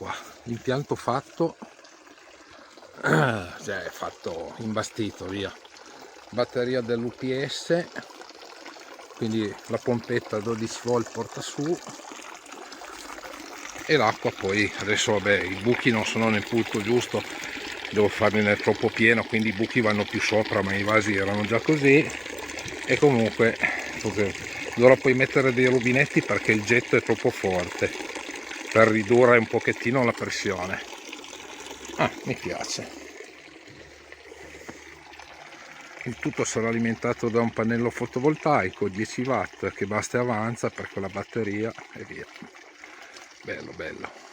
qua, l'impianto fatto, cioè è fatto, imbastito, via. Batteria dell'UPS, quindi la pompetta 12 volt porta su, e l'acqua poi, adesso vabbè, i buchi non sono nel punto giusto, devo farne troppo pieno, quindi i buchi vanno più sopra, ma i vasi erano già così. E comunque dovrò poi mettere dei rubinetti perché il getto è troppo forte, per ridurre un pochettino la pressione. Mi piace. Il tutto sarà alimentato da un pannello fotovoltaico 10 watt che basta e avanza per quella batteria e via. Bello bello.